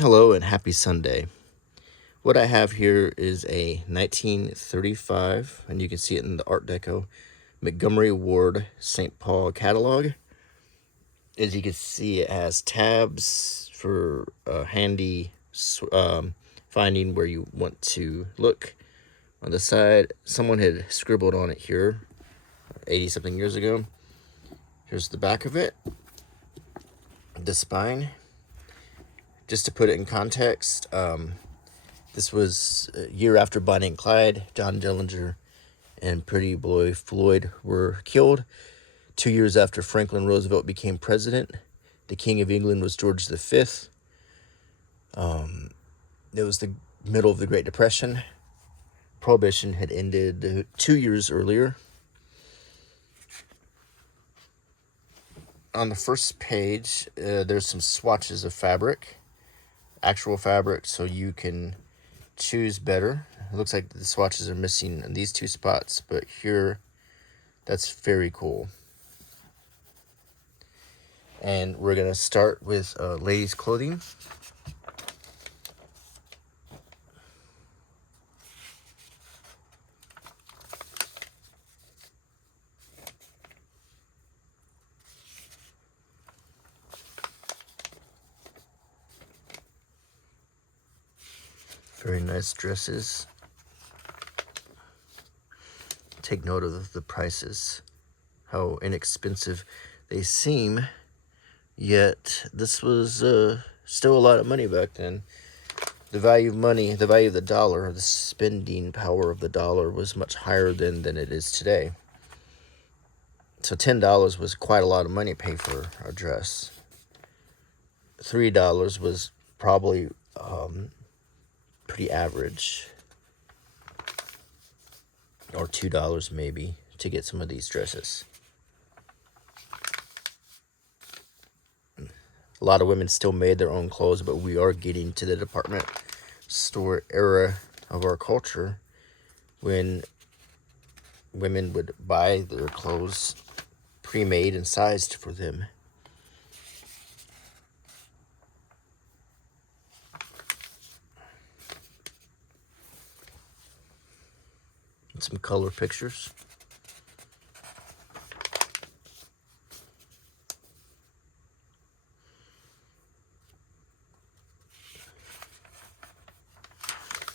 Hello and happy Sunday. What I have here is a 1935, and you can see it in the Art Deco, Montgomery Ward St. Paul catalog. As you can see, it has tabs for handy finding where you want to look. On the side, someone had scribbled on it here 80-something years ago. Here's the back of it, the spine. Just to put it in context, this was a year after Bonnie and Clyde. John Dillinger and Pretty Boy Floyd were killed. 2 years after Franklin Roosevelt became president. The King of England was George V. It was the middle of the Great Depression. Prohibition had ended 2 years earlier. On the first page, there's some swatches of fabric, actual fabric, so you can choose better. It looks like the swatches are missing in these two spots, but here, that's very cool. And we're going to start with ladies' clothing. Very nice dresses. Take note of the prices, how inexpensive they seem, yet this was still a lot of money back then. The value of money, the value of the dollar, the spending power of the dollar was much higher than it is today. So $10 was quite a lot of money to pay for a dress. $3 was probably pretty average, or $2 maybe to get some of these dresses. A lot of women still made their own clothes, but we are getting to the department store era of our culture when women would buy their clothes pre-made and sized for them. Some color pictures.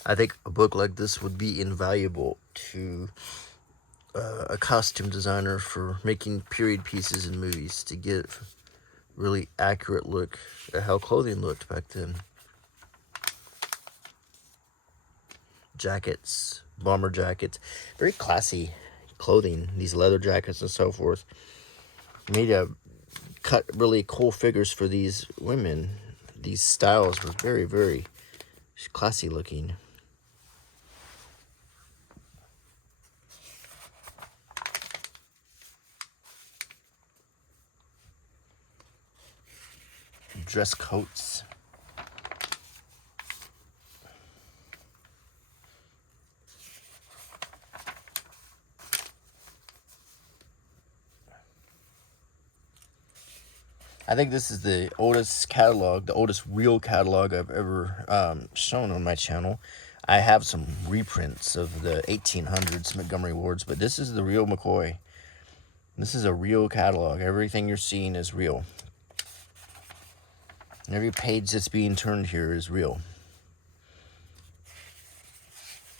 I think a book like this would be invaluable to a costume designer for making period pieces in movies, to get a really accurate look at how clothing looked back then. Jackets, bomber jackets, very classy clothing, these leather jackets and so forth. Made a cut really cool figures for these women. These styles were very, very classy looking. Dress coats. I think this is the oldest catalog, the oldest real catalog I've ever shown on my channel. I have some reprints of the 1800s Montgomery Wards, but this is the real McCoy. This is a real catalog. Everything you're seeing is real. Every page that's being turned here is real.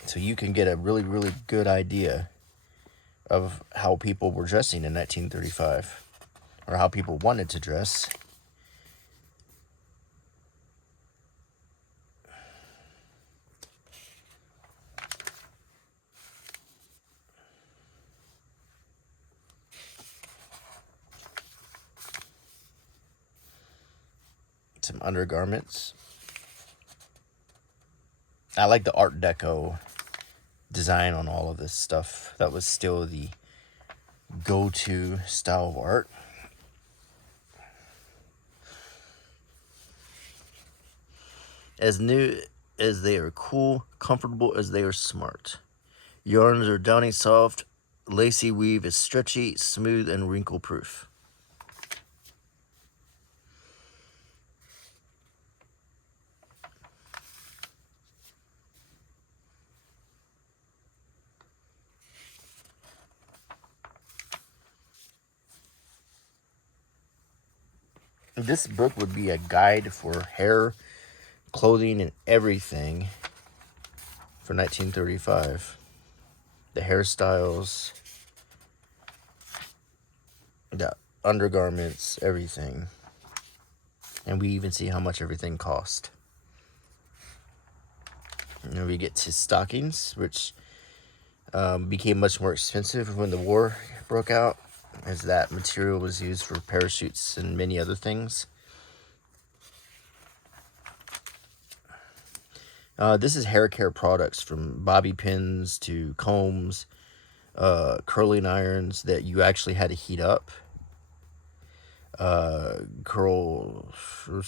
So you can get a really, really good idea of how people were dressing in 1935. Or how people wanted to dress. Some undergarments. I like the Art Deco design on all of this stuff. That was still the go-to style of art. As new as they are cool, comfortable as they are smart. Yarns are downy soft, lacy weave is stretchy, smooth, and wrinkle-proof. This book would be a guide for hair, clothing, and everything for 1935. The hairstyles, the undergarments, everything. And we even see how much everything cost. And then we get to stockings, which became much more expensive when the war broke out, as that material was used for parachutes and many other things. This is hair care products, from bobby pins to combs, curling irons that you actually had to heat up. Let's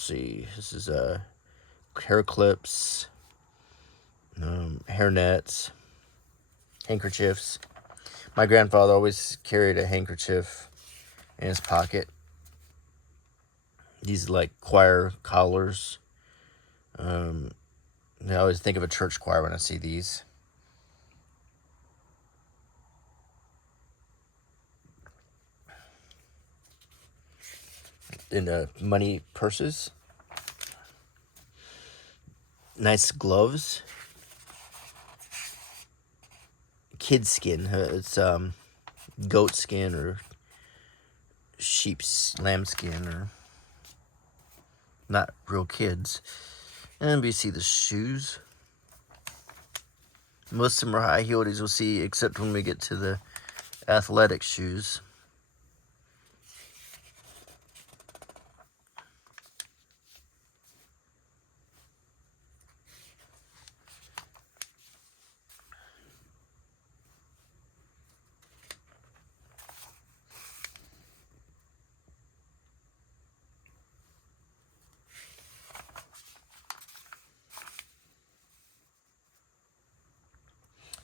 see, this is hair clips, hair nets, handkerchiefs. My grandfather always carried a handkerchief in his pocket. These like choir collars. I always think of a church choir when I see these. And money purses. Nice gloves. Kid skin. It's goat skin or sheep's lamb skin, or not real kids. And we see the shoes. Most of them are high-heeled, as you'll see, except when we get to the athletic shoes.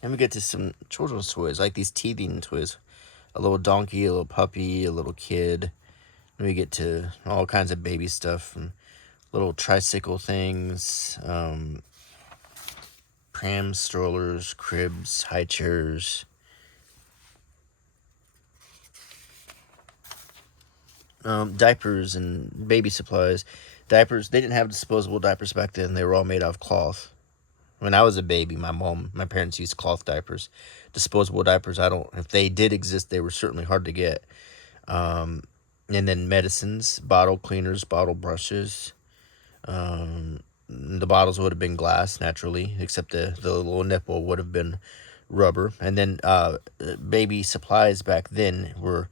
And we get to some children's toys, like these teething toys. A little donkey, a little puppy, a little kid. And we get to all kinds of baby stuff, from little tricycle things, prams, strollers, cribs, high chairs. Diapers and baby supplies. Diapers, they didn't have disposable diapers back then. They were all made out of cloth. When I was a baby, my parents used cloth diapers. Disposable diapers, if they did exist, they were certainly hard to get. And then medicines, bottle cleaners, bottle brushes. The bottles would have been glass, naturally, except the little nipple would have been rubber. And then baby supplies back then were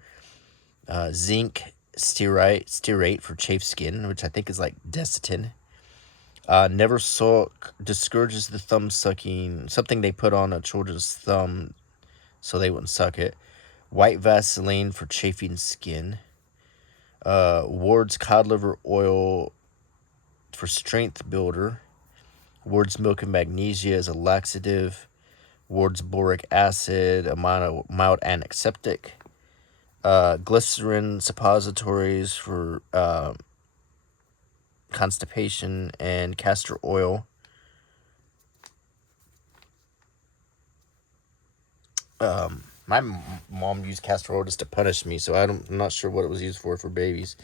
zinc, stearate for chafed skin, which I think is like Desitin. Never Sulk discourages the thumb sucking, something they put on a children's thumb so they wouldn't suck it. White Vaseline for chafing skin. Ward's cod liver oil for strength builder. Ward's milk and magnesia as a laxative. Ward's boric acid, a mild antiseptic. Glycerin suppositories for constipation, and castor oil. My mom used castor oil just to punish me, so I'm not sure what it was used for babies.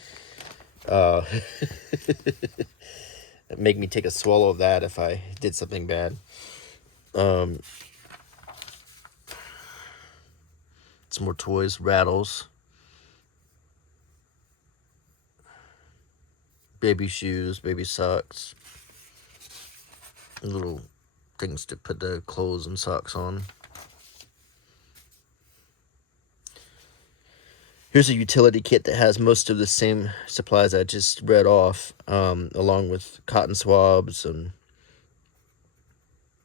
Make me take a swallow of that if I did something bad. Some more toys, rattles, baby shoes, baby socks, little things to put the clothes and socks on. Here's a utility kit that has most of the same supplies I just read off, along with cotton swabs and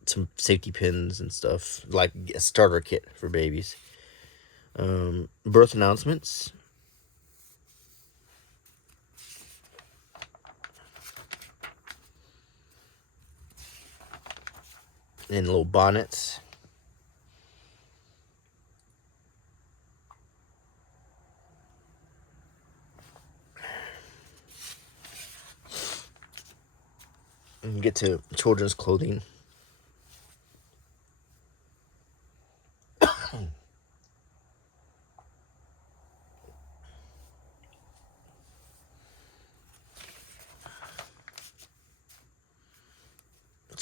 some safety pins and stuff, like a starter kit for babies. Birth announcements. And little bonnets. And get to children's clothing.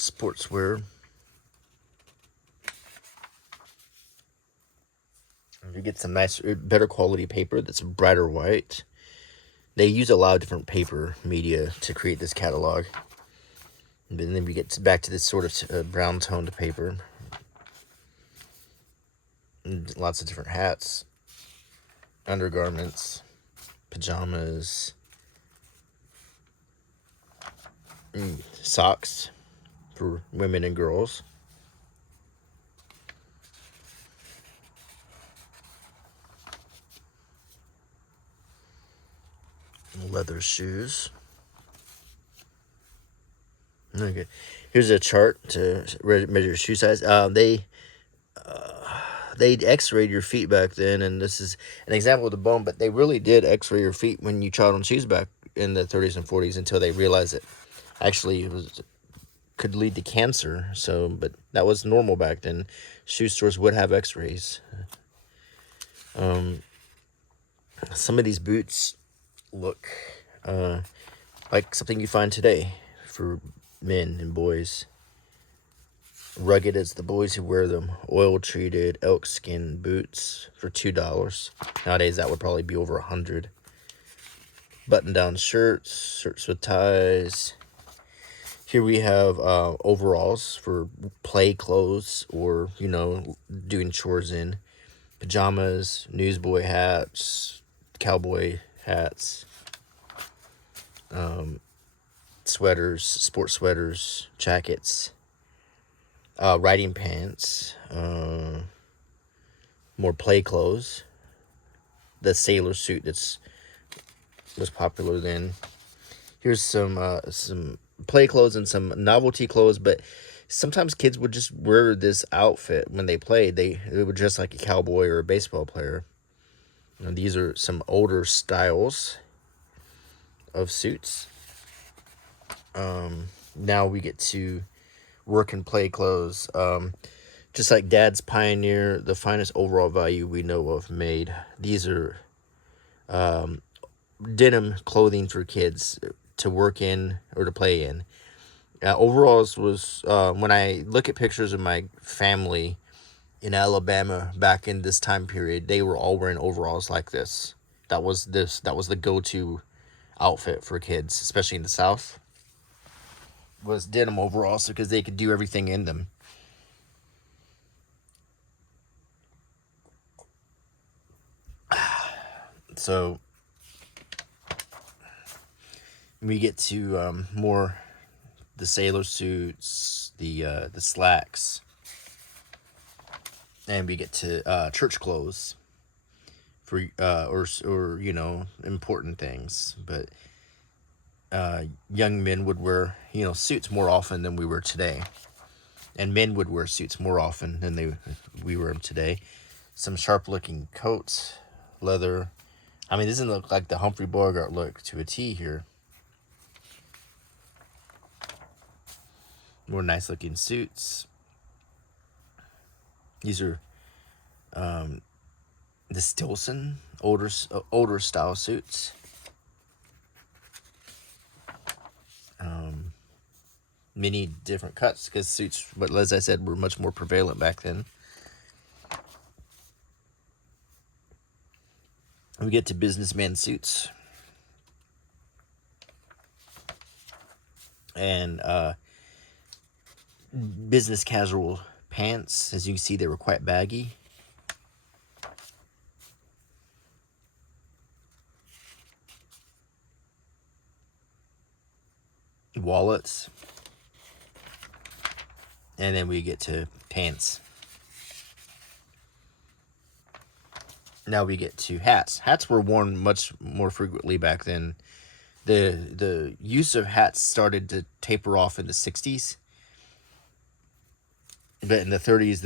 Sportswear. You get some nice, better quality paper that's brighter white. They use a lot of different paper media to create this catalog. And then we get back to this sort of brown toned paper. And lots of different hats, undergarments, pajamas, socks for women and girls. Leather shoes. Okay, here's a chart to measure shoe size. They x-rayed your feet back then, and this is an example of the bone, but they really did x-ray your feet when you tried on shoes back in the 30s and 40s until they realized it actually could lead to cancer. So, but that was normal back then. Shoe stores would have x-rays. Some of these boots look like something you find today for men and boys. Rugged as the boys who wear them. Oil treated elk skin boots for $2. Nowadays that would probably be over $100. Button down shirts with ties. Here we have overalls for play clothes or, you know, doing chores in. Pajamas, newsboy hats, cowboy hats, sweaters, sports sweaters, jackets, riding pants, more play clothes, the sailor suit was popular then. Here's some play clothes and some novelty clothes, but sometimes kids would just wear this outfit when they played. They would dress like a cowboy or a baseball player. And these are some older styles of suits. Now we get to work and play clothes. Just like Dad's Pioneer, the finest overall value we know of made. These are denim clothing for kids to work in or to play in. Overalls was, when I look at pictures of my family in Alabama back in this time period, they were all wearing overalls like this. That was the go-to outfit for kids, especially in the South, was denim overalls because they could do everything in them. So we get to more the sailor suits, the slacks, and we get to church clothes for or you know, important things. But young men would wear, you know, suits more often than we wear today, and men would wear suits more often than we wear them today. Some sharp looking coats, leather. I mean, this doesn't look like the Humphrey Bogart look to a T here. More nice looking suits. These are the Stilson older style suits. Many different cuts because suits, but as I said, were much more prevalent back then. We get to businessman suits. And business casual pants. As you can see, they were quite baggy. Wallets. And then we get to pants. Now we get to hats. Hats were worn much more frequently back then. The use of hats started to taper off in the 60s. But in the 30s,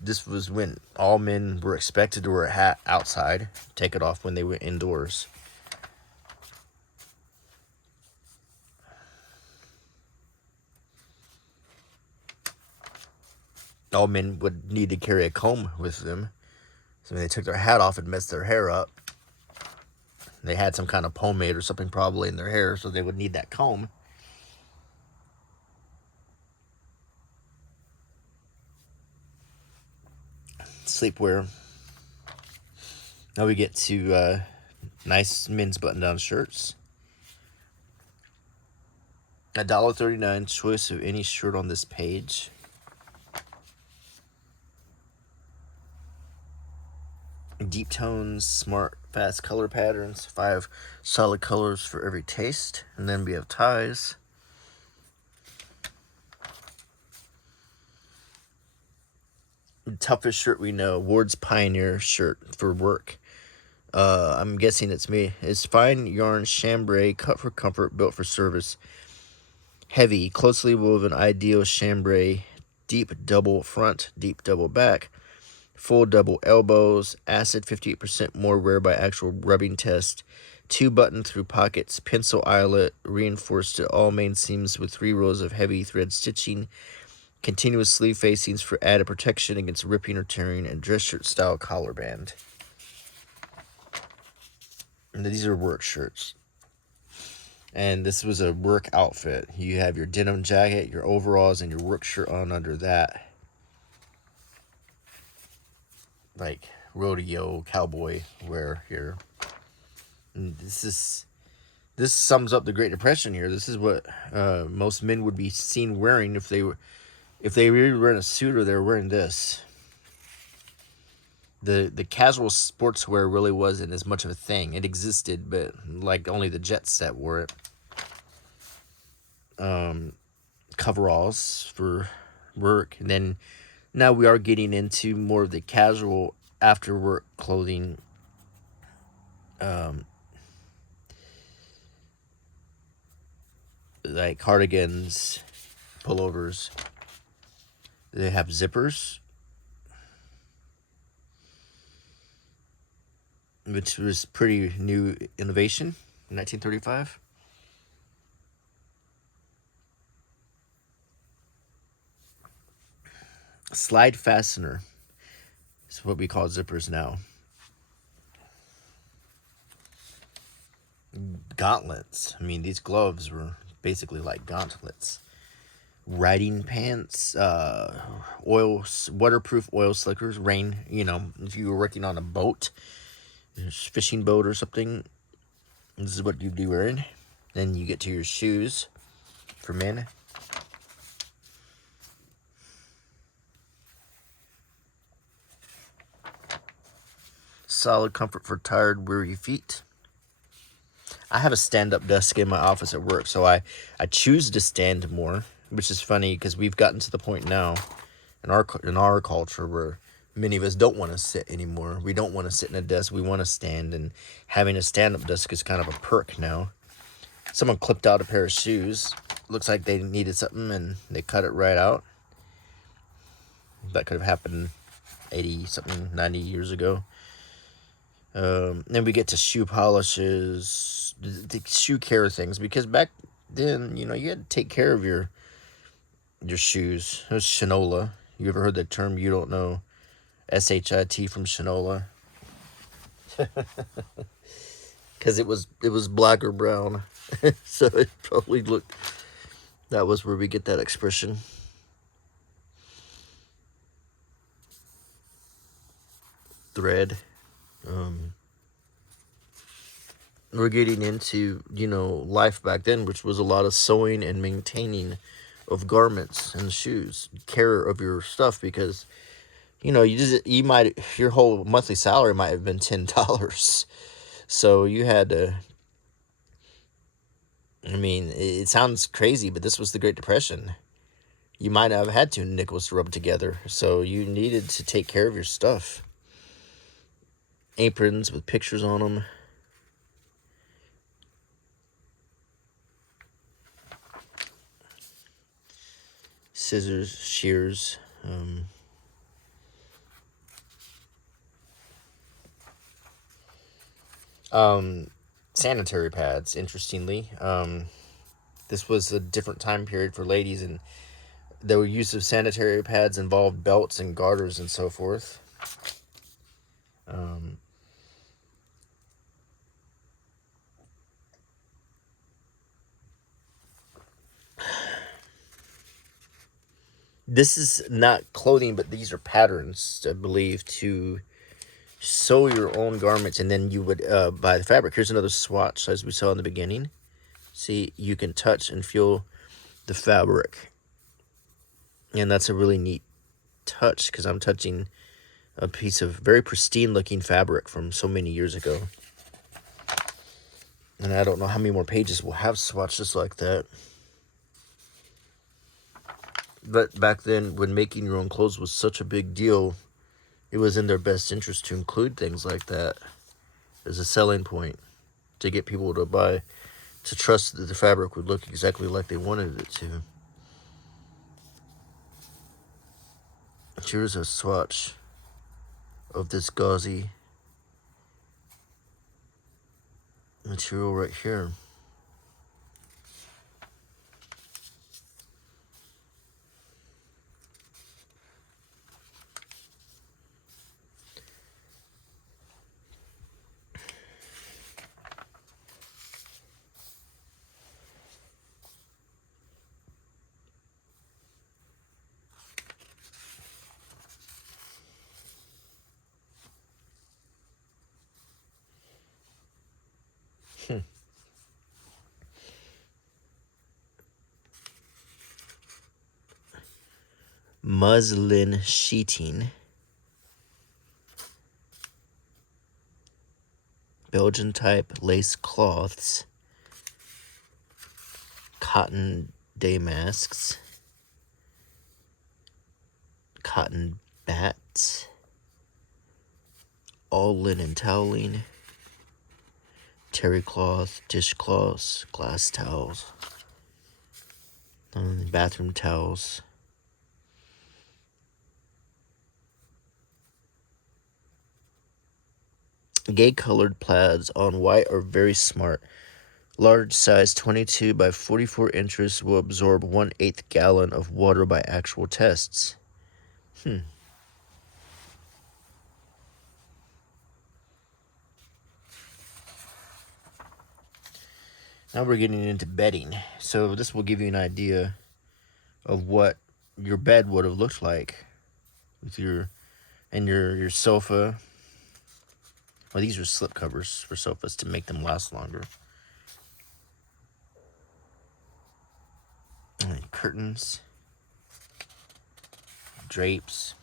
this was when all men were expected to wear a hat outside, take it off when they went indoors. All men would need to carry a comb with them. So when they took their hat off, it messed their hair up. They had some kind of pomade or something probably in their hair, so they would need that comb. sleepwear. Now we get to nice men's button-down shirts. $1.39, choice of any shirt on this page. Deep tones, smart, fast color patterns, 5 solid colors for every taste. And then we have ties. The toughest shirt we know, Ward's Pioneer shirt for work. I'm guessing it's me. It's fine yarn chambray, cut for comfort, built for service. Heavy, closely woven, ideal chambray, deep double front, deep double back, full double elbows, acid 58% more wear by actual rubbing test, 2 button through pockets, pencil eyelet, reinforced to all main seams with 3 rows of heavy thread stitching, continuous sleeve facings for added protection against ripping or tearing, and dress shirt style collar band. And these are work shirts. And this was a work outfit. You have your denim jacket, your overalls, and your work shirt on under that. Like rodeo, cowboy wear here. And this sums up the Great Depression here. This is what most men would be seen wearing if they were wearing a suit, or they were wearing this. The casual sportswear really wasn't as much of a thing. It existed, but like only the jet set wore it. Coveralls for work, and then now we are getting into more of the casual after work clothing. Like cardigans, pullovers. They have zippers, which was pretty new innovation in 1935. Slide fastener is what we call zippers now. Gauntlets. I mean, these gloves were basically like gauntlets. Riding pants, waterproof oil slickers, rain, if you were working on a boat, fishing boat or something, this is what you'd be wearing. Then you get to your shoes for men. Solid comfort for tired, weary feet. I have a stand-up desk in my office at work, so I choose to stand more, which is funny because we've gotten to the point now in our culture where many of us don't want to sit anymore. We don't want to sit in a desk. We want to stand, and having a stand-up desk is kind of a perk now. Someone clipped out a pair of shoes. Looks like they needed something, and they cut it right out. That could have happened 80-something, 90 years ago. Then we get to shoe polishes, the shoe care things, because back then, you had to take care of your shoes. It was Shinola. You ever heard the term you don't know? SHIT from Shinola. Because it was black or brown. So it probably looked, that was where we get that expression. Thread. We're getting into, life back then, which was a lot of sewing and maintaining of garments and shoes, care of your stuff, because, you might, your whole monthly salary might have been $10. So you had to, it sounds crazy, but this was the Great Depression. You might have had 2 nickels to rub together, so you needed to take care of your stuff. Aprons with pictures on them. Scissors, shears. Sanitary pads, interestingly. This was a different time period for ladies, and the use of sanitary pads involved belts and garters and so forth. This is not clothing, but these are patterns, I believe, to sew your own garments, and then you would buy the fabric. Here's another swatch, as we saw in the beginning. See, you can touch and feel the fabric, and that's a really neat touch because I'm touching a piece of very pristine looking fabric from so many years ago. And I don't know how many more pages will have swatches like that. But back then, when making your own clothes was such a big deal, it was in their best interest to include things like that as a selling point, to get people to buy, to trust that the fabric would look exactly like they wanted it to. Here's a swatch of this gauzy material right here. Muslin sheeting, Belgian type lace cloths, cotton damasks, cotton bats, all linen toweling, terry cloth, dishcloths, glass towels, bathroom towels. Gay colored plaids on white are very smart. Large size 22 by 44 inches will absorb 1/8 gallon of water by actual tests. Now we're getting into bedding. So this will give you an idea of what your bed would have looked like with your sofa. Well, these are slip covers for sofas to make them last longer. And curtains, drapes.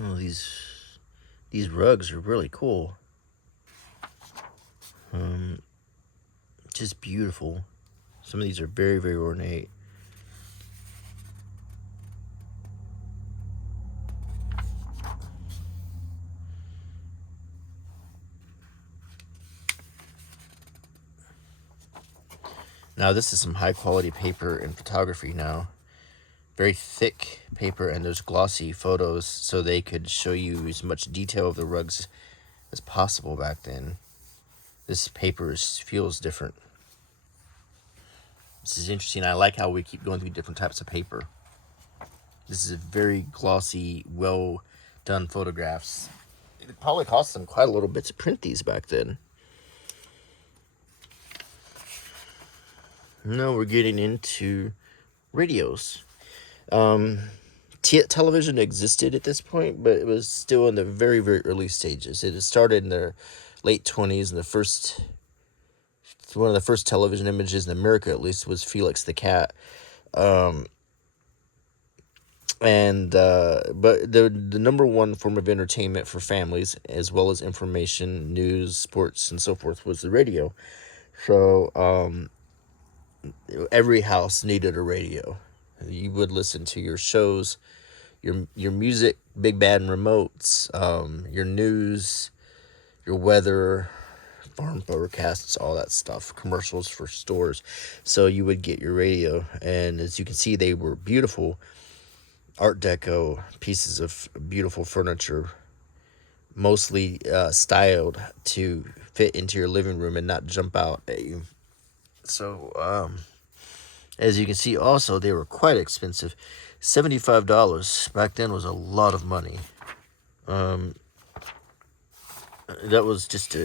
Oh, these rugs are really cool. Just beautiful. Some of these are very, very ornate. Now this is some high quality paper and photography now. Very thick paper, and there's glossy photos so they could show you as much detail of the rugs as possible back then. This paper feels different. This is interesting. I like how we keep going through different types of paper. This is very glossy, well done photographs. It probably cost them quite a little bit to print these back then. Now we're getting into radios. Television existed at this point, but it was still in the very, very early stages. It had started in the late 20s, and one of the first television images in America, at least, was Felix the Cat. But the number one form of entertainment for families, as well as information, news, sports, and so forth, was the radio. So every house needed a radio. You would listen to your shows, your music, big bad and remotes, your news, your weather, farm forecasts, all that stuff, commercials for stores. So you would get your radio, and as you can see, they were beautiful Art Deco pieces of beautiful furniture, mostly styled to fit into your living room and not jump out at you. So as you can see, also they were quite expensive. $75 back then was a lot of money. That was just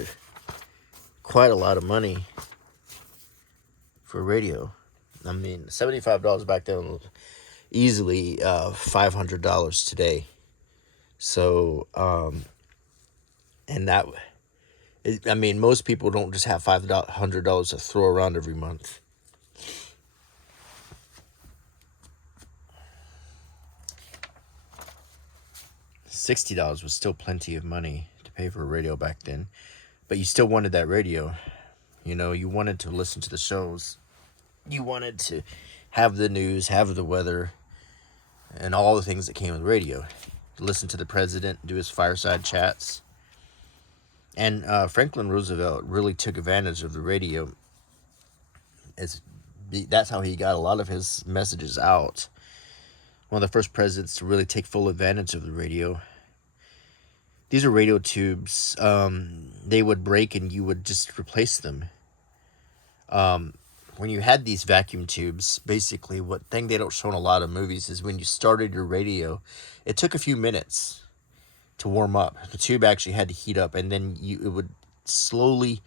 quite a lot of money for a radio. I mean, $75 back then was easily $500 today. So, and that, I mean, most people don't just have $500 to throw around every month. $60 was still plenty of money to pay for a radio back then, but you still wanted that radio. You know, you wanted to listen to the shows. You wanted to have the news, have the weather, and all the things that came with radio. Listen to the president do his fireside chats. And Franklin Roosevelt really took advantage of the radio. That's how he got a lot of his messages out. One of the first presidents to really take full advantage of the radio. These are radio tubes. They would break and you would just replace them. When you had these vacuum tubes, basically what thing they don't show in a lot of movies is when you started your radio, it took a few minutes to warm up. The tube actually had to heat up, and then it would slowly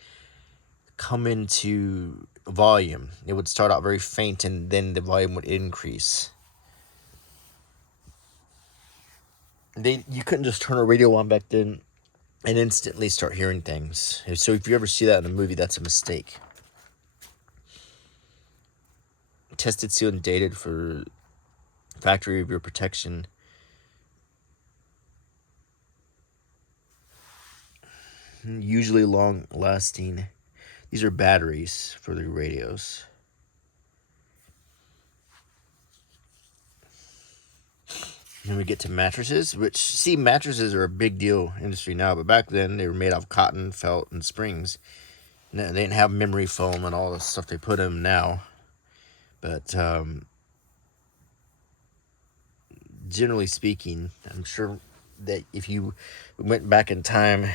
come into volume. It would start out very faint, and then the volume would increase. You couldn't just turn a radio on back then and instantly start hearing things. So if you ever see that in a movie, that's a mistake. Tested, sealed, and dated for factory review protection. Usually long lasting. These are batteries for the radios. Then we get to mattresses, mattresses are a big deal industry now, but back then they were made out of cotton, felt, and springs. They didn't have memory foam and all the stuff they put in them now. But generally speaking, I'm sure that if you went back in time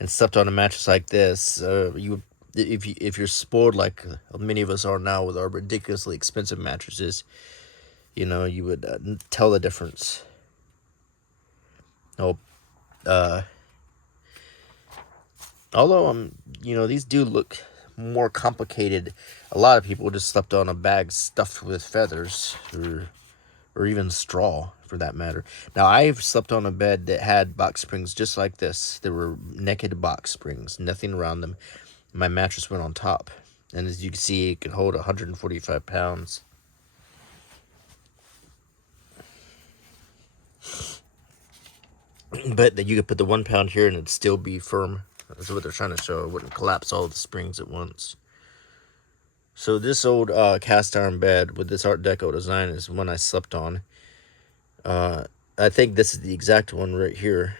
and slept on a mattress like this, if you're spoiled like many of us are now with our ridiculously expensive mattresses, you know, you would tell the difference. Although these do look more complicated. A lot of people just slept on a bag stuffed with feathers or even straw, for that matter. Now, I've slept on a bed that had box springs just like this. There were naked box springs, nothing around them. My mattress went on top, and as you can see, it could hold 145 pounds. But that you could put the 1 pound here and it'd still be firm. That's what they're trying to show. It wouldn't collapse all the springs at once. So this old cast iron bed with this Art Deco design is one I slept on. I think this is the exact one right here.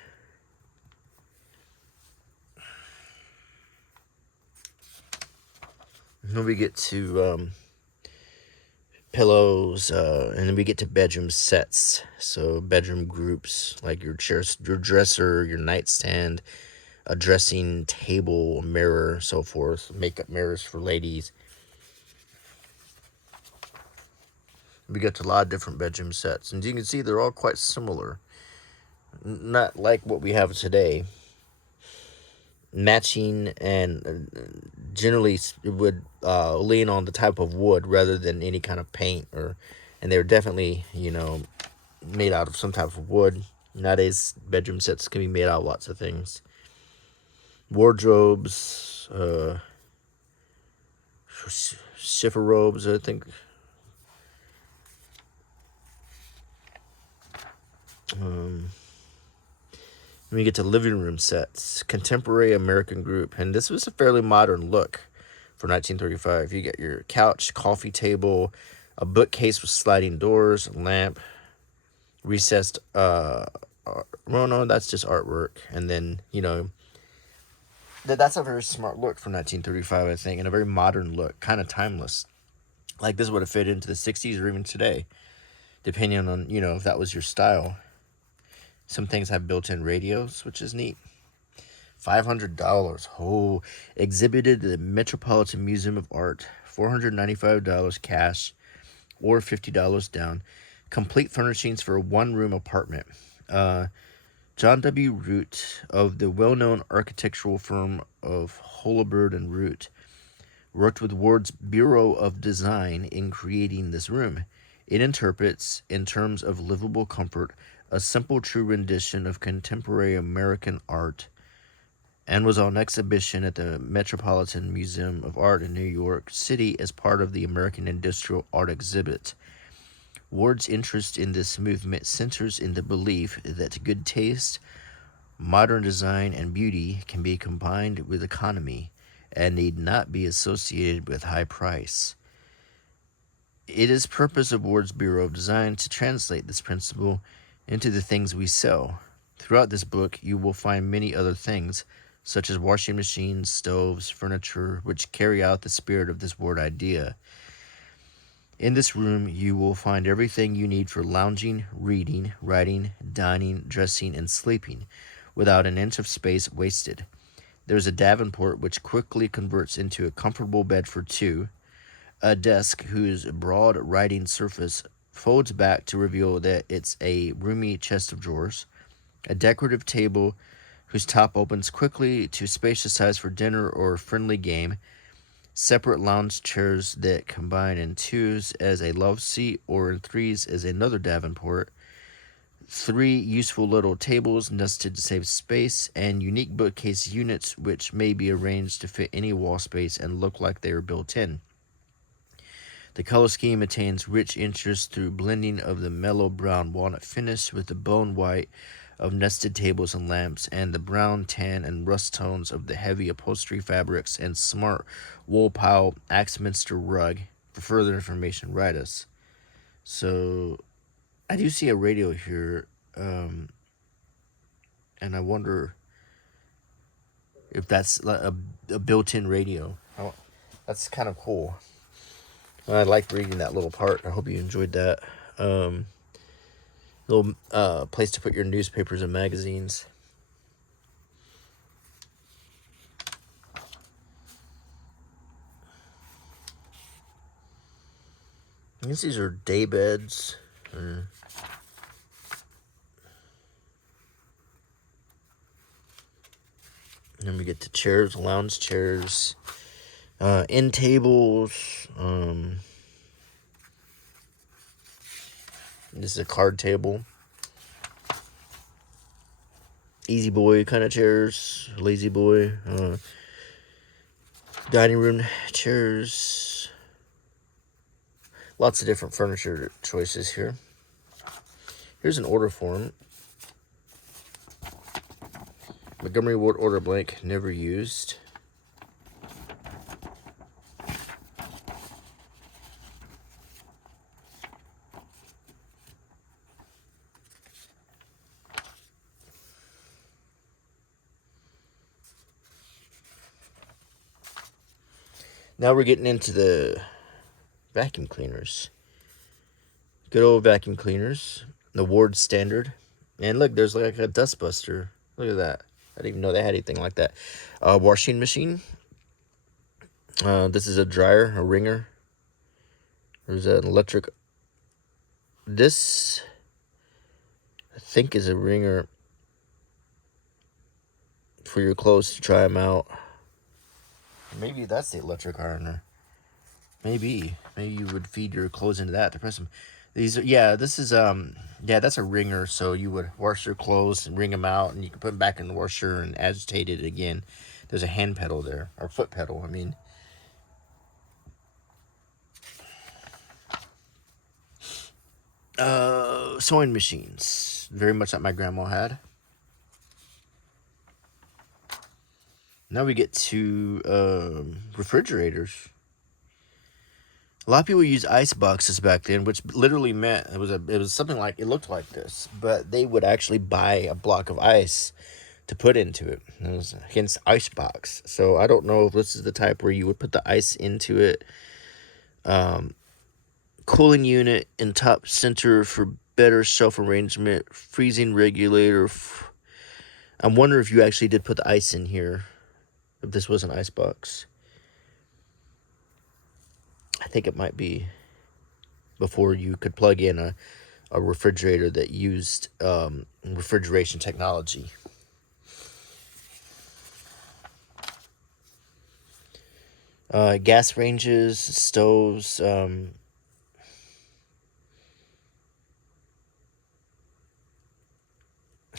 And then we get to pillows, and then we get to bedroom sets. So bedroom groups, like your chairs, your dresser, your nightstand, a dressing table, a mirror, so forth. Makeup mirrors for ladies. We get to a lot of different bedroom sets, and you can see they're all quite similar. Not like what we have today. Matching, and generally it would lean on the type of wood rather than any kind of paint, and they're definitely, made out of some type of wood. Nowadays, bedroom sets can be made out of lots of things. Wardrobes, shiffer robes, I think. We get to living room sets, contemporary American group, and this was a fairly modern look for 1935. You get your couch, coffee table, a bookcase with sliding doors, a lamp, recessed. Well, no, that's just artwork, and then that's a very smart look for 1935, I think, and a very modern look, kind of timeless. Like this would have fit into the 60s or even today, depending on if that was your style. Some things have built-in radios, which is neat. $500. Oh, exhibited at the Metropolitan Museum of Art. $495 cash or $50 down. Complete furnishings for a one-room apartment. John W. Root of the well-known architectural firm of Holabird and Root worked with Ward's Bureau of Design in creating this room. It interprets, in terms of livable comfort, a simple, true rendition of contemporary American art, and was on exhibition at the Metropolitan Museum of Art in New York City as part of the American Industrial Art exhibit. Ward's interest in this movement centers in the belief that good taste, modern design, and beauty can be combined with economy and need not be associated with high price. It is purpose of Ward's Bureau of Design to translate this principle into the things we sell. Throughout this book, you will find many other things, such as washing machines, stoves, furniture, which carry out the spirit of this Ward idea. In this room, you will find everything you need for lounging, reading, writing, dining, dressing, and sleeping, without an inch of space wasted. There's a Davenport which quickly converts into a comfortable bed for two, a desk whose broad writing surface folds back to reveal that it's a roomy chest of drawers, a decorative table whose top opens quickly to spacious size for dinner or a friendly game, separate lounge chairs that combine in twos as a love seat or in threes as another Davenport, three useful little tables nested to save space, and unique bookcase units which may be arranged to fit any wall space and look like they are built in. The color scheme attains rich interest through blending of the mellow brown walnut finish with the bone white of nested tables and lamps, and the brown, tan, and rust tones of the heavy upholstery fabrics and smart wool pile Axminster rug. For further information, write us. So, I do see a radio here, and I wonder if that's a built-in radio. Oh, that's kind of cool. I liked reading that little part. I hope you enjoyed that. Little place to put your newspapers and magazines. I guess these are day beds. And then we get to chairs, lounge chairs, end tables. This is a card table. Easy boy kind of chairs, lazy boy. Dining room chairs. Lots of different furniture choices here. Here's an order form. Montgomery Ward order blank, never used. Now we're getting into the vacuum cleaners. Good old vacuum cleaners. The Ward Standard. And look, there's like a dust buster. Look at that. I didn't even know they had anything like that. Washing machine. This is a dryer, a wringer. There's an electric This, I think, is a wringer for your clothes to try them out. Maybe that's the electric ironer. Maybe you would feed your clothes into that to press them. These are, yeah, this is yeah, that's a wringer. So you would wash your clothes and wring them out, and you can put them back in the washer and agitate it again. There's a hand pedal there, or foot pedal, I mean. Sewing machines, very much like my grandma had. Now we get to refrigerators. A lot of people use ice boxes back then, which literally meant it was something like, it looked like this, but they would actually buy a block of ice to put into it. It was hence ice box. So I don't know if this is the type where you would put the ice into it. Cooling unit in top center for better shelf arrangement. Freezing regulator. I wonder if you actually did put the ice in here, if this was an ice box. I think it might be before you could plug in a refrigerator that used refrigeration technology. Gas ranges, stoves,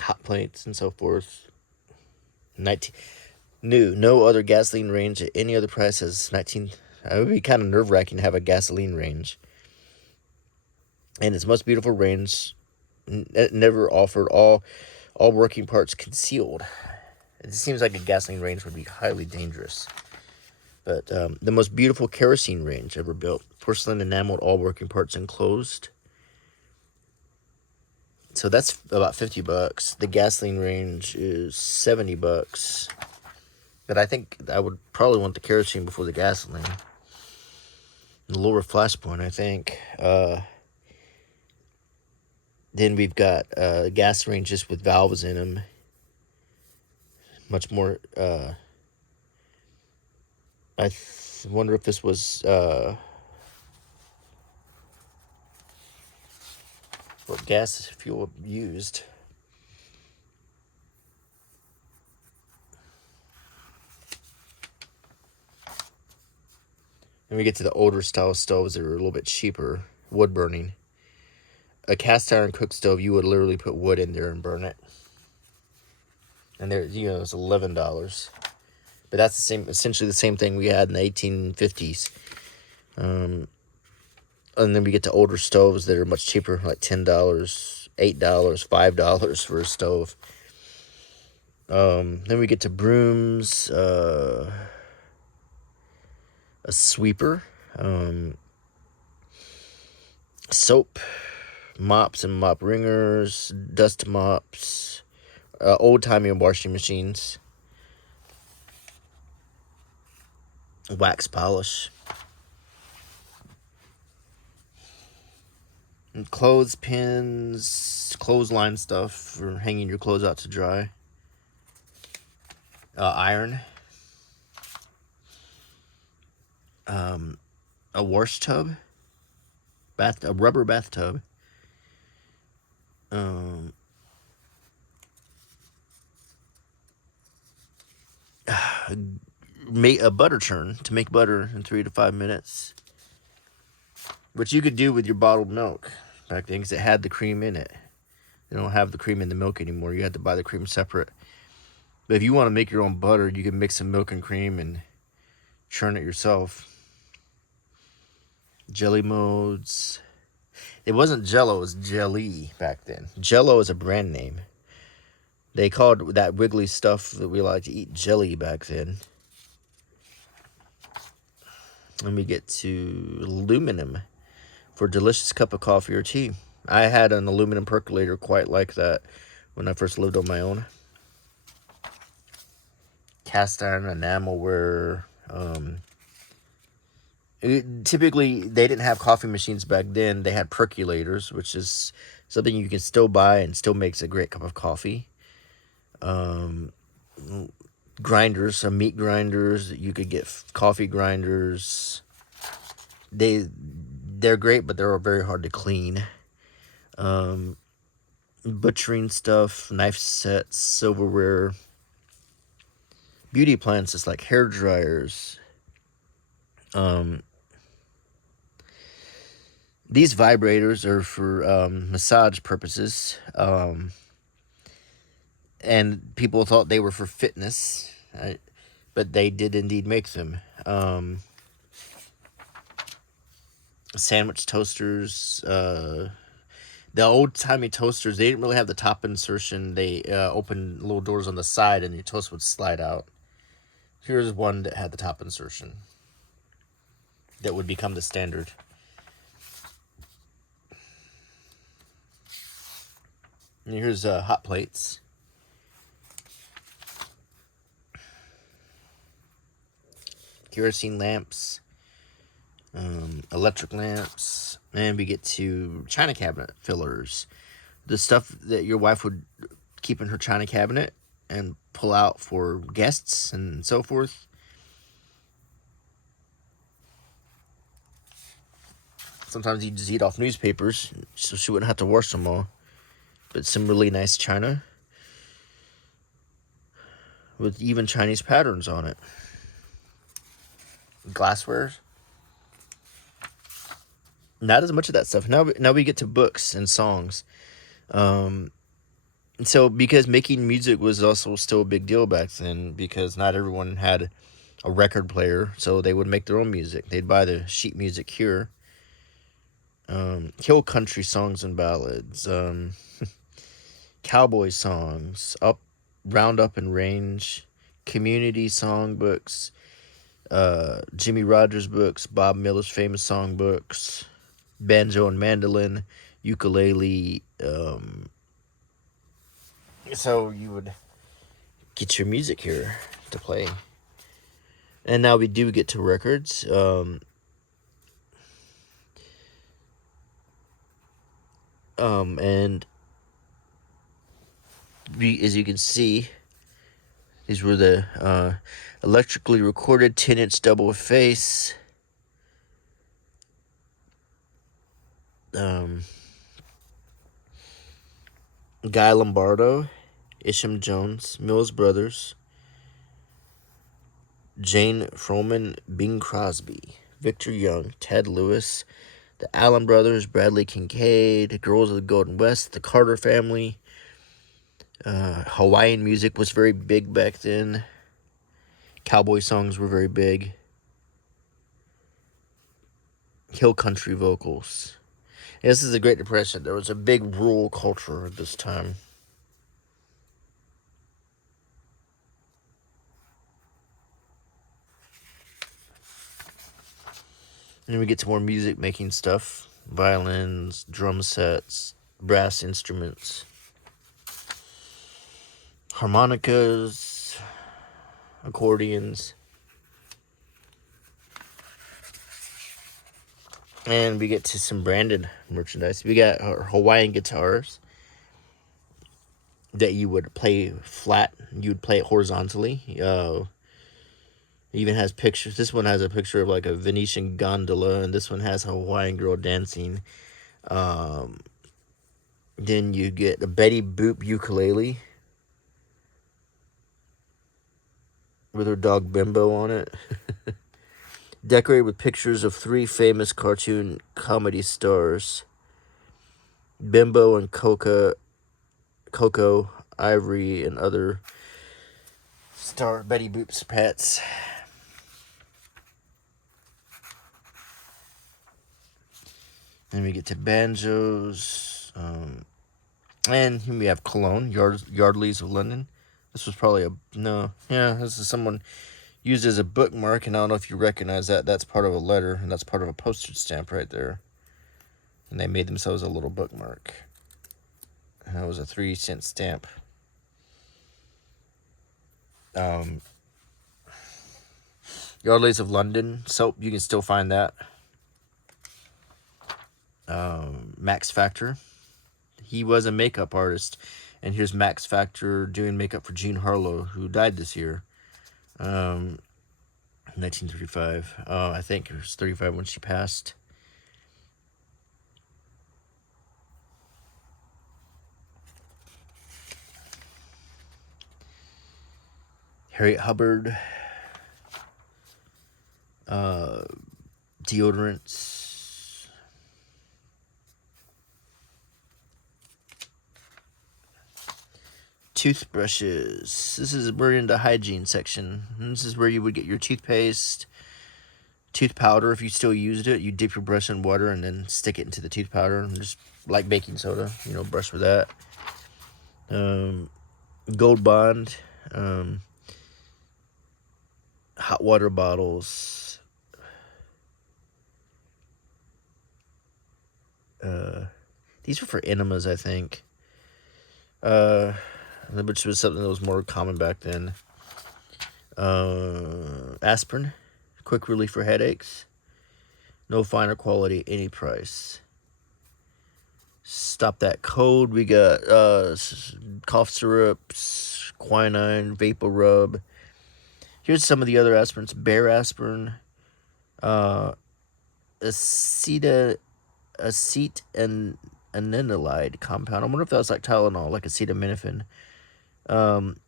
hot plates, and so forth. No other gasoline range at any other price as 19. It would be kind of nerve-wracking to have a gasoline range. And its most beautiful range never offered all working parts concealed. It seems like a gasoline range would be highly dangerous. But the most beautiful kerosene range ever built. Porcelain enameled, all working parts enclosed. So that's about $50. The gasoline range is $70. But I think I would probably want the kerosene before the gasoline. The lower flash point, I think. Then we've got gas ranges with valves in them. Much more. I wonder if this was what gas fuel used. And we get to the older style stoves that are a little bit cheaper, wood burning. A cast iron cook stove, you would literally put wood in there and burn it. And there, it's $11. But that's essentially the same thing we had in the 1850s. And then we get to older stoves that are much cheaper, like $10, $8, $5 for a stove. Then we get to brooms, a sweeper, soap, mops and mop wringers, dust mops, old-timey washing machines, wax polish, and clothespins, clothesline stuff for hanging your clothes out to dry, iron, a wash tub, a rubber bathtub, a butter churn to make butter in 3 to 5 minutes, which you could do with your bottled milk back then because it had the cream in it. They don't have the cream in the milk anymore. You had to buy the cream separate. But if you want to make your own butter, you can mix some milk and cream and churn it yourself. Jelly molds. It wasn't Jello, it was Jelly back then. Jello is a brand name. They called that wiggly stuff that we like to eat jelly back then. Let me get to aluminum for a delicious cup of coffee or tea. I had an aluminum percolator quite like that when I first lived on my own. Cast iron enamelware. Typically, they didn't have coffee machines back then. They had percolators, which is something you can still buy and still makes a great cup of coffee. Grinders, some meat grinders. You could get coffee grinders. They're great, but they're very hard to clean. butchering stuff, knife sets, silverware, beauty appliances like hair dryers. These vibrators are for massage purposes, and people thought they were for fitness, but they did indeed make them. Sandwich toasters, the old-timey toasters, they didn't really have the top insertion. They opened little doors on the side and your toast would slide out. Here's one that had the top insertion that would become the standard. And here's hot plates. Kerosene lamps. Electric lamps. And we get to china cabinet fillers. The stuff that your wife would keep in her china cabinet and pull out for guests and so forth. Sometimes you just eat off newspapers so she wouldn't have to wash them all. But some really nice china with even Chinese patterns on it. Glassware. Not as much of that stuff. Now we get to books and songs. So because making music was also still a big deal back then, because not everyone had a record player, so they would make their own music. They'd buy the sheet music here. Hill country songs and ballads. Cowboy songs. Round Up and Range. Community songbooks. Jimmy Rogers books. Bob Miller's famous songbooks. Banjo and mandolin. Ukulele. So you would get your music here to play. And now we do get to records. And as you can see, these were the electrically recorded 10-inch double face. Guy Lombardo, Isham Jones, Mills Brothers, Jane Froman, Bing Crosby, Victor Young, Ted Lewis, the Allen Brothers, Bradley Kincaid, Girls of the Golden West, the Carter Family. Hawaiian music was very big back then. Cowboy songs were very big. Hill country vocals. This is the Great Depression. There was a big rural culture at this time. And then we get to more music making stuff. Violins, drum sets, brass instruments, harmonicas, accordions. And we get to some branded merchandise. We got our Hawaiian Guitars that you would play flat. You would play it horizontally. It even has pictures. This one has a picture of like a Venetian gondola, and this one has a Hawaiian girl dancing. Then you get a Betty Boop ukulele with her dog Bimbo on it. Decorated with pictures of 3 famous cartoon comedy stars, Bimbo and Coco, Ivory, and other star Betty Boop's pets. Then we get to banjos, and here we have Cologne, Yardley's of London. This was probably this is someone used as a bookmark, and I don't know if you recognize that. That's part of a letter, and that's part of a postage stamp right there. And they made themselves a little bookmark. And that was a 3-cent stamp. Yardley's of London soap, you can still find that. Max Factor. He was a makeup artist, and here's Max Factor doing makeup for Jean Harlow, who died this year. 1935. I think it was 35 when she passed. Harriet Hubbard. Deodorants. Toothbrushes. This is we're in the hygiene section. This is where you would get your toothpaste, tooth powder. If you still used it, you dip your brush in water and then stick it into the tooth powder, and just like baking soda, brush with that. Gold Bond, hot water bottles. These were for enemas, I think. Which was something that was more common back then. Aspirin, quick relief for headaches. No finer quality, any price. Stop that cold. We got cough syrups, quinine, vapor rub. Here's some of the other aspirins. Bear aspirin, acetanilide compound. I wonder if that was like Tylenol, like acetaminophen. And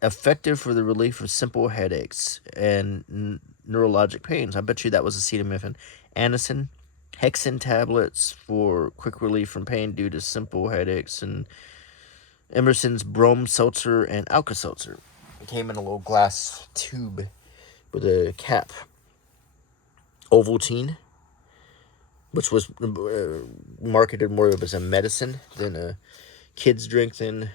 effective for the relief of simple headaches and neurologic pains. I bet you that was acetaminophen. Anacin, hexin tablets for quick relief from pain due to simple headaches. And Emerson's Brome seltzer and Alka-Seltzer. It came in a little glass tube with a cap. Ovaltine, which was marketed more of as a medicine than a kid's drink then.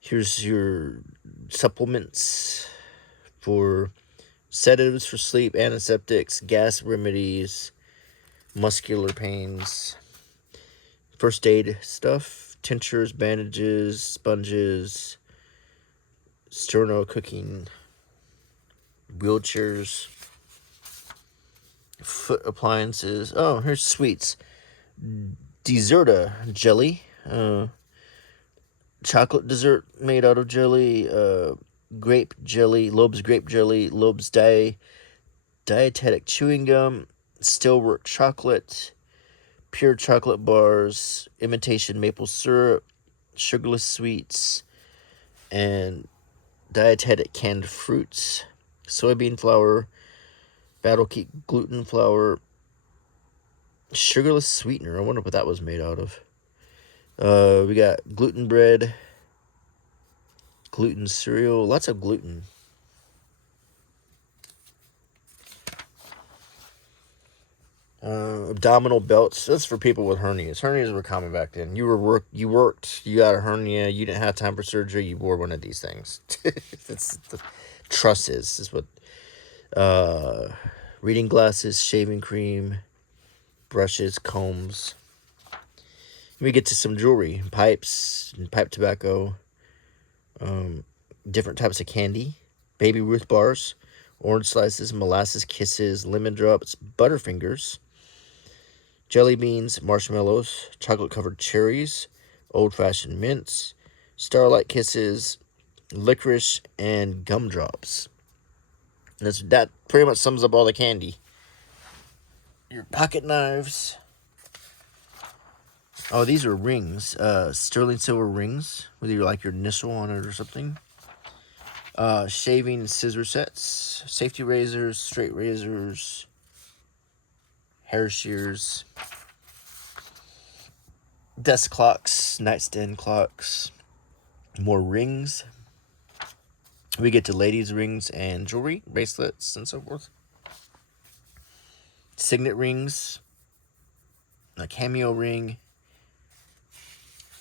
Here's your supplements for sedatives for sleep, antiseptics, gas remedies, muscular pains, first aid stuff, tinctures, bandages, sponges, sterno cooking, wheelchairs, foot appliances. Oh, here's sweets. Deserta jelly. Chocolate dessert made out of jelly. Grape jelly. Loeb's grape jelly. Loeb's dietetic chewing gum. Stillwork chocolate. Pure chocolate bars. Imitation maple syrup. Sugarless sweets. And dietetic canned fruits. Soybean flour. Battle Keep gluten flour. Sugarless sweetener. I wonder what that was made out of. We got gluten bread, gluten cereal, lots of gluten. Abdominal belts. That's for people with hernias. Hernias were common back then. You worked, you got a hernia, you didn't have time for surgery, you wore one of these things. It's the trusses is what. Reading glasses, shaving cream, brushes, combs. We get to some jewelry, pipes, and pipe tobacco, different types of candy, Baby Ruth bars, orange slices, molasses kisses, lemon drops, Butterfingers, jelly beans, marshmallows, chocolate-covered cherries, old-fashioned mints, starlight kisses, licorice, and gumdrops. And that pretty much sums up all the candy. Your pocket knives. Oh, these are rings. Sterling silver rings. Whether you like your initial on it or something. Shaving and scissor sets. Safety razors. Straight razors. Hair shears. Desk clocks. Nightstand clocks. More rings. We get to ladies' rings and jewelry. Bracelets and so forth. Signet rings. A cameo ring.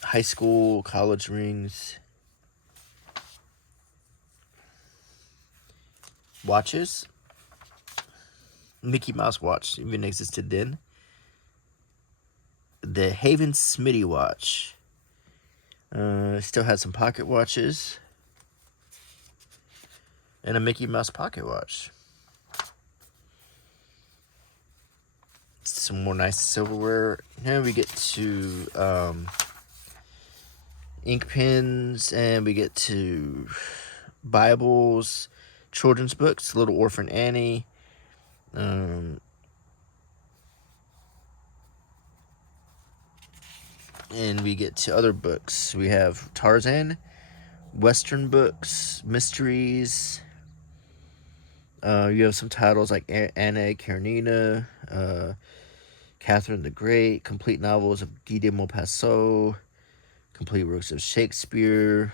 High school, college rings. Watches. Mickey Mouse watch even existed then. The Haven Smitty watch. Still had some pocket watches. And a Mickey Mouse pocket watch. Some more nice silverware. Now we get to ink pens, and we get to Bibles, children's books, Little Orphan Annie, and we get to other books. We have Tarzan, Western books, mysteries. You have some titles like Anna Karenina, Catherine the Great, complete novels of Guy de Maupassant, complete works of Shakespeare,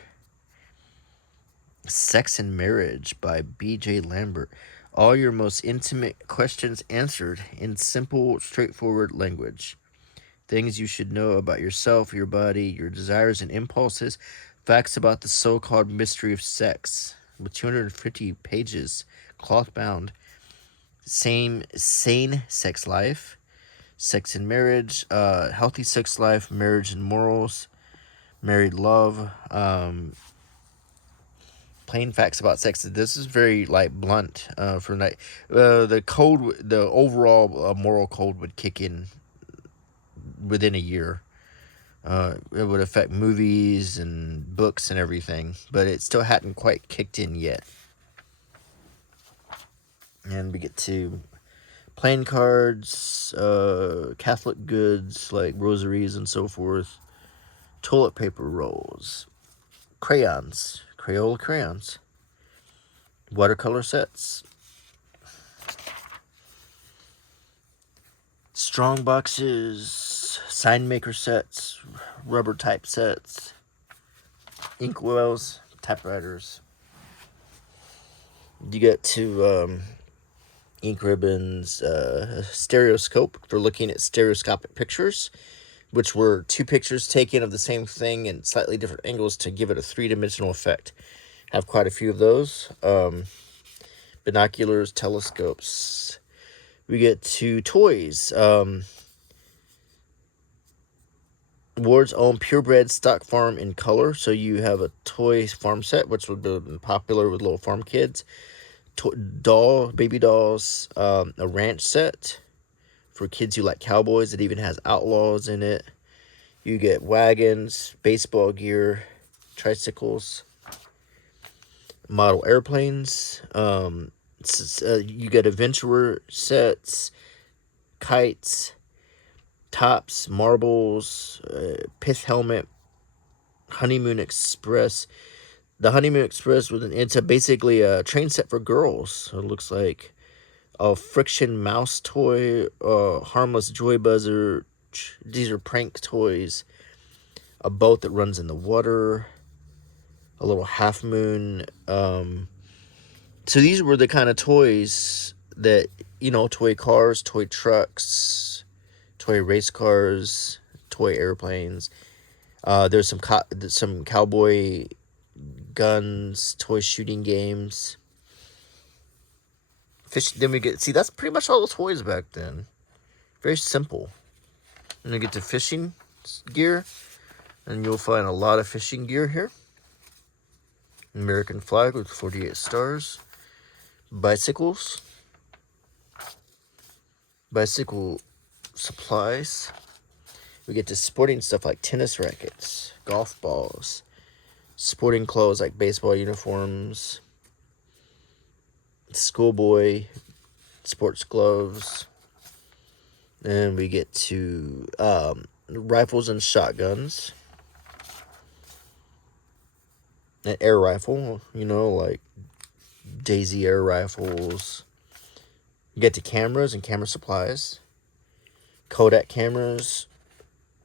Sex and Marriage by B.J. Lambert. All your most intimate questions answered in simple, straightforward language. Things you should know about yourself, your body, your desires and impulses. Facts about the so-called mystery of sex. With 250 pages, cloth bound. Sane sex life. Sex and marriage. Healthy sex life. Marriage and morals. Married love. Plain facts about sex. This is very like blunt. For night. The overall moral code would kick in within a year. It would affect movies and books and everything, but it still hadn't quite kicked in yet. And we get to playing cards, Catholic goods like rosaries and so forth, toilet paper rolls, crayons, Crayola crayons, watercolor sets, strong boxes, sign maker sets, rubber type sets, ink wells, typewriters. You get to ink ribbons, stereoscope for looking at stereoscopic pictures, which were two pictures taken of the same thing in slightly different angles to give it a three-dimensional effect. Have quite a few of those. Binoculars, telescopes. We get to toys. Ward's own purebred stock farm in color. So you have a toy farm set, which would have been popular with little farm kids. Baby dolls, a ranch set for kids who like cowboys. It even has outlaws in it. You get wagons, baseball gear, tricycles, model airplanes. You get adventurer sets, kites, tops, marbles, pith helmet, honeymoon express. The Honeymoon Express it's basically a train set for girls. It looks like a friction mouse toy, harmless joy buzzer. These are prank toys. A boat that runs in the water. A little half moon. So these were the kind of toys that, toy cars, toy trucks, toy race cars, toy airplanes. There's some cowboy guns, toy shooting games, fish. Then we that's pretty much all the toys back then. Very simple. And we get to fishing gear, and you'll find a lot of fishing gear here. American flag with 48 stars. Bicycle supplies. We get to sporting stuff like tennis rackets, golf balls, sporting clothes like baseball uniforms, schoolboy sports gloves. And we get to rifles and shotguns. An air rifle, like Daisy air rifles. You get to cameras and camera supplies. Kodak cameras.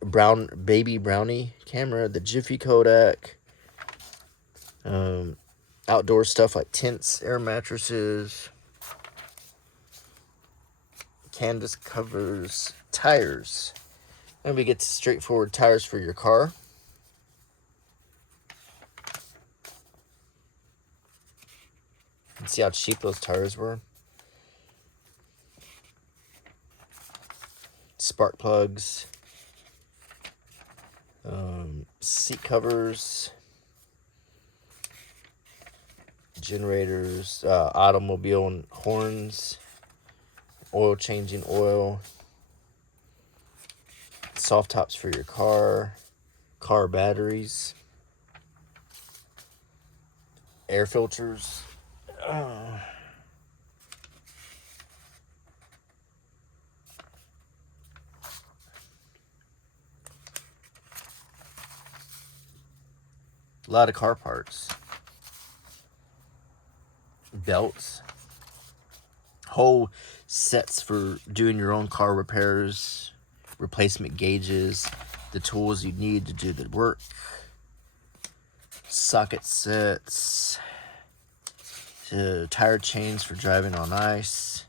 Baby Brownie camera. The Jiffy Kodak. Outdoor stuff like tents, air mattresses, canvas covers, tires. And we get to straightforward tires for your car. And see how cheap those tires were. Spark plugs. Seat covers. Generators, automobile and horns, changing oil, soft tops for your car batteries, air filters. A lot of car parts. Belts. Whole sets for doing your own car repairs. Replacement gauges. The tools you need to do the work. Socket sets. Tire chains for driving on ice.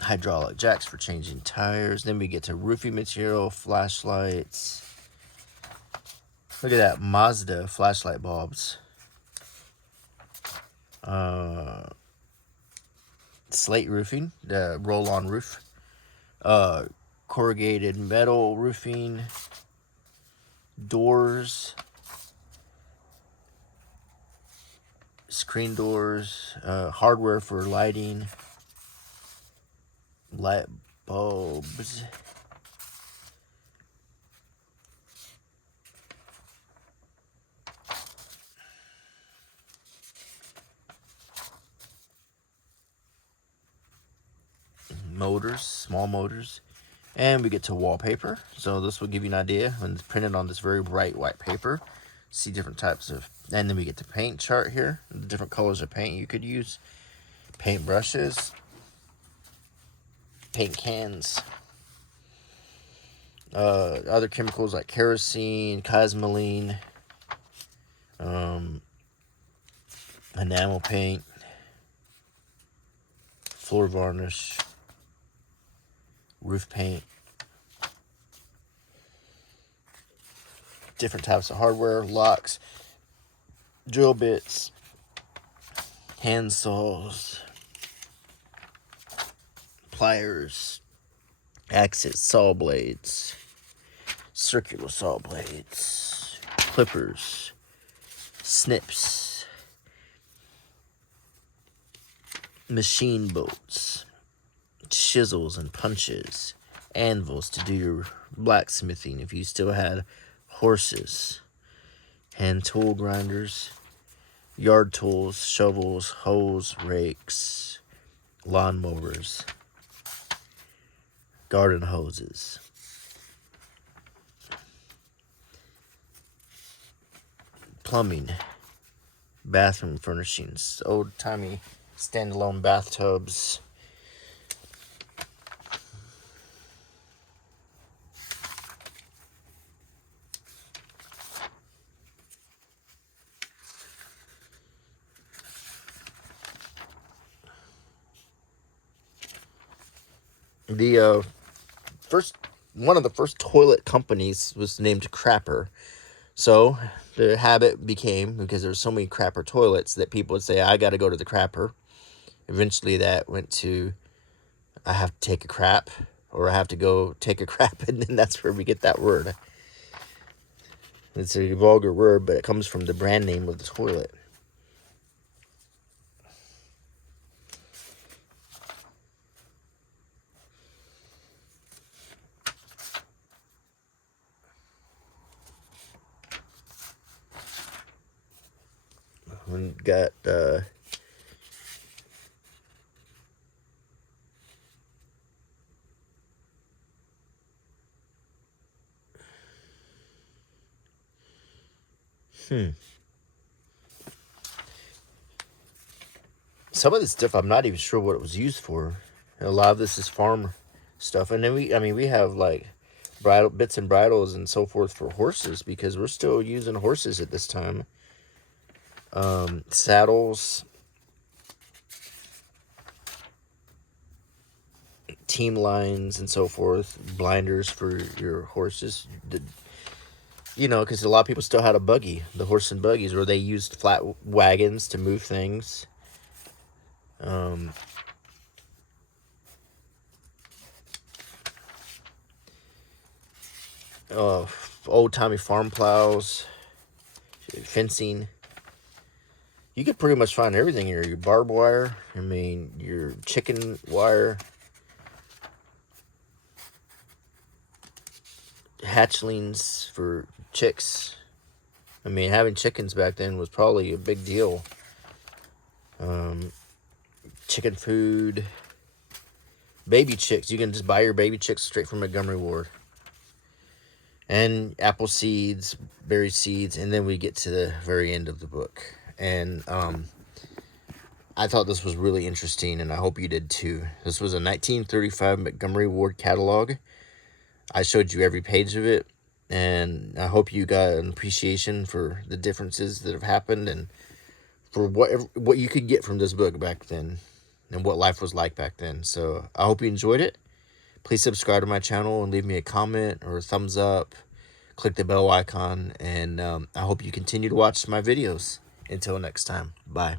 Hydraulic jacks for changing tires. Then we get to roofing material, flashlights. Look at that Mazda flashlight bulbs. Slate roofing, the roll-on roof. Corrugated metal roofing. Doors. Screen doors. Hardware for lighting. Light bulbs. Motors, small motors. And we get to wallpaper. So this will give you an idea when it's printed on this very bright white paper. See different types of, and then we get the paint chart here. The different colors of paint you could use. Paint brushes. Paint cans. Other chemicals like kerosene, cosmoline, enamel paint, floor varnish, roof paint, different types of hardware, locks, drill bits, hand saws, pliers, axes, saw blades, circular saw blades, clippers, snips, machine bolts, chisels and punches, anvils to do your blacksmithing if you still had horses, hand tool grinders, yard tools, shovels, hoes, rakes, lawnmowers, garden hoses, plumbing, bathroom furnishings, old-timey standalone bathtubs, the one of the first toilet companies was named Crapper. So the habit became, because there were so many Crapper toilets, that people would say, I got to go to the Crapper. Eventually that went to, I have to take a crap, or I have to go take a crap, and then that's where we get that word. It's a vulgar word, but it comes from the brand name of the toilet. We got some of this stuff I'm not even sure what it was used for. A lot of this is farm stuff, and then we have like bridle bits and bridles and so forth for horses, because we're still using horses at this time. Saddles, team lines and so forth, blinders for your horses. Because a lot of people still had a buggy, the horse and buggies, where they used flat wagons to move things. Old-timey farm plows, fencing. You could pretty much find everything here. Your barbed wire, your chicken wire, hatchlings for chicks. Having chickens back then was probably a big deal. Chicken food, baby chicks. You can just buy your baby chicks straight from Montgomery Ward. and apple seeds, berry seeds, and then we get to the very end of the book. And I thought this was really interesting, and I hope you did too. This was a 1935 Montgomery Ward catalog. I showed you every page of it, and I hope you got an appreciation for the differences that have happened and for what you could get from this book back then and what life was like back then. So I hope you enjoyed it. Please subscribe to my channel and leave me a comment or a thumbs up. Click the bell icon, and I hope you continue to watch my videos. Until next time, bye.